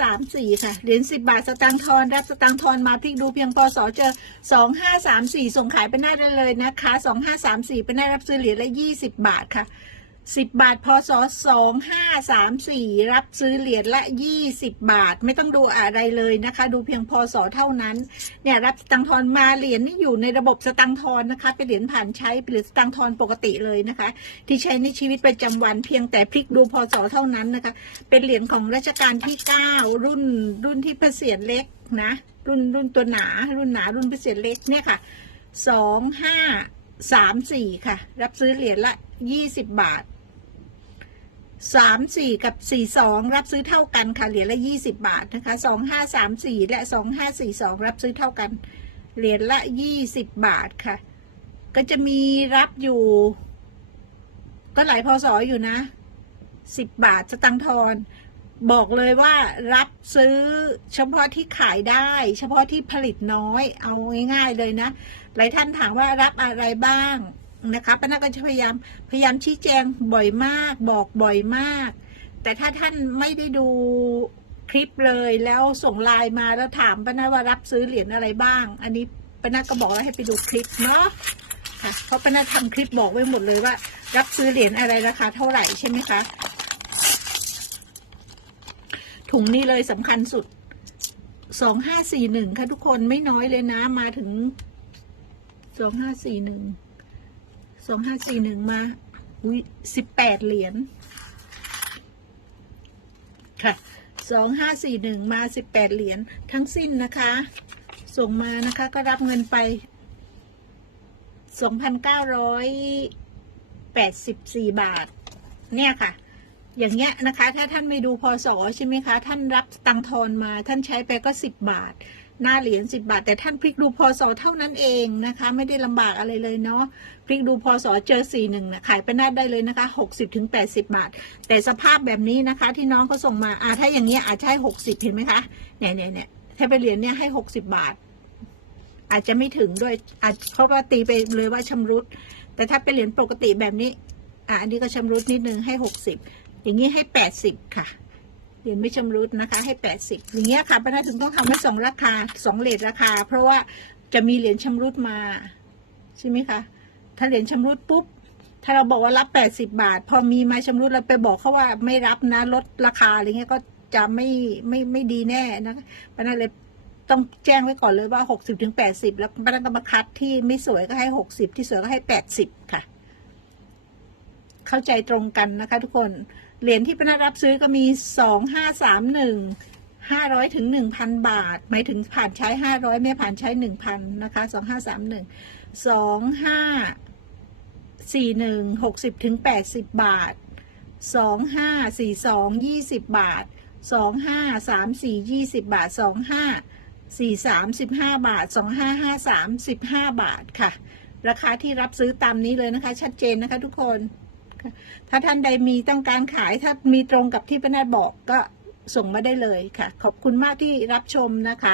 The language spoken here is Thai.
สามสี่ค่ะ เหรียญสิบบาทสตางค์ทอนรับสตางค์ทอนมาที่ดูเพียงพอๆเจอสองห้าสามสี่ส่งขายไปหน้าได้เลยนะคะสองห้าสามสี่ไป็นหน้ารับซื้อเหรียญละยี่สิบบาทค่ะ สิบบาท พศสองห้าสามสี่รับซื้อเหรียญละยี่สิบบาท ไม่ต้องดูอะไรเลยนะคะ ดูเพียงพศเท่านั้น เนี่ยรับสตังทอนมาเหรียญนี่อยู่ในระบบสตังทอนนะคะ เป็นเหรียญผ่านใช้หรียญสตังทอนปกติเลยนะคะ ที่ใช้ในชีวิตประจำวันเพียงแต่พลิกดูพศเท่านั้นนะคะ เป็นเหรียญของรัชกาลที่เก้ารุ่นรุ่นที่พระเศียรเล็กนะ รุ่นรุ่นตัวหนา รุ่นหนารุ่นพระเศียรเล็กเนี่ยค่ะสองห้าสามสี่ค่ะ รับซื้อเหรียญละยี่สิบบาท สามสี่กับสี่สองรับซื้อเท่ากันค่ะ เหรียญละยี่สิบบาทนะคะสองห้าสามสี่และสองห้าสี่สองรับซื้อเท่ากัน เหรียญละยี่สิบบาทค่ะ ก็จะมีรับอยู่ ก็หลายพศอยู่นะสิบบาทสตังทอนบอกเลยว่ารับซื้อเฉพาะที่ขายได้ เฉพาะที่ผลิตน้อยเอาง่ายๆเลยนะ หลายท่านถามว่ารับอะไรบ้าง นะคะป้านาก็จะพยายามพยายามชี้แจงบ่อยมาก บอกบ่อยมาก แต่ถ้าท่านไม่ได้ดูคลิปเลยแล้วส่งไลน์มาแล้วถามป้านาว่ารับซื้อเหรียญอะไรบ้าง อันนี้ป้านาก็บอกว่าให้ไปดูคลิปเนาะค่ะเพราะป้านาทำคลิปบอกไว้หมดเลยว่า รับซื้อเหรียญอะไรราคาเท่าไหร่ใช่ไหมคะถุงนี้เลยสำคัญสุดสองห้าสี่หนึ่งค่ะทุกคนไม่น้อยเลยนะมาถึงสองห้าสี่หนึ่ง สองห้าสี่หนึ่งมา อุ้ยสิบแปดเหรียญ ค่ะสองห้าสี่หนึ่งมาสิบแปดเหรียญทั้งสิ้นนะคะ ส่งมานะคะก็รับเงินไปสองพันเก้าร้อยแปดสิบสี่บาท เนี่ยค่ะ อย่างเงี้ยนะคะ ถ้าท่านไม่ดูพศใช่ไหมคะ ท่านรับตังค์ทอนมา ท่านใช้ไปก็สิบบาท หน้าเหรียญสิบาท แต่ท่านพลิกดูพศเท่านั้นเองนะคะ ไม่ได้ลำบากอะไรเลยเนาะพลิกดูพศเจอสี่หนึ่งนะขายไปหน้าได้เลยนะคะหกสิบถึงแปดสิบาท แต่สภาพแบบนี้นะคะ ที่น้องเขาส่งมาอ่าถ้าอย่างเงี้อาจจะให้หกสิบเห็นไหมคะเนี่ยเนี่ยเนี่ยถ้าเป็นเหรียญเนี่ยให้หกสิบาท อาจจะไม่ถึงด้วยอาจเขาก็ตีไปเลยว่าชำรุด แต่ถ้าเป็นเหรียญปกติแบบนี้อะอันนี้ก็ชำรุดนิดนึงให้หกสิบอย่างนี้ให้แปดสิบค่ะ เหรียญไม่ชำรุดนะคะ ให้แปดสิบอย่างเงี้ยค่ะป้านาถึงต้องทำให้สองราคาสองเลทราคา เพราะว่าจะมีเหรียญชำรุดมาใช่ไหมคะถ้าเหรียญชำรุดปุ๊บถ้าเราบอกว่ารับแปดสิบาท พอมีมาชำรุดเราไปบอกเขาว่าไม่รับนะลดราคาอะไรเงี้ยก็จะไม่ไม่ไม่ดีแน่นะคะป้านาเลยต้องแจ้งไว้ก่อนเลยว่าหกสิบถึงแปดสิบแล้วป้านาก็มาคัดที่ไม่สวยก็ให้หกสิบที่สวยก็ให้แปดสิบค่ะ เข้าใจตรงกันนะคะทุกคน เหรียญที่ปนัดรับซื้อก็มีสองห้าสามหนึ่งห้าร้อยถึงหนึ่งพันบาท หมายถึงผ่านใช้ห้าร้อยไม่ผ่านใช้หนึ่งพันนะคะสองห้าสามหนึ่งสองห้าสี่หนึ่งหกสิบถึงแปดสิบบาทสองห้าสี่สองยี่สิบบาทสองห้าสามสี่ยี่สิบบาทสองห้าสี่สามสิบห้าบาทสองห้าห้าสามสิบห้าบาทค่ะ ราคาที่รับซื้อตามนี้เลยนะคะ ชัดเจนนะคะทุกคน ถ้าท่านใดมีต้องการขายถ้ามีตรงกับที่ป้านบอกก็ส่งมาได้เลยค่ะ ขอบคุณมากที่รับชมนะคะ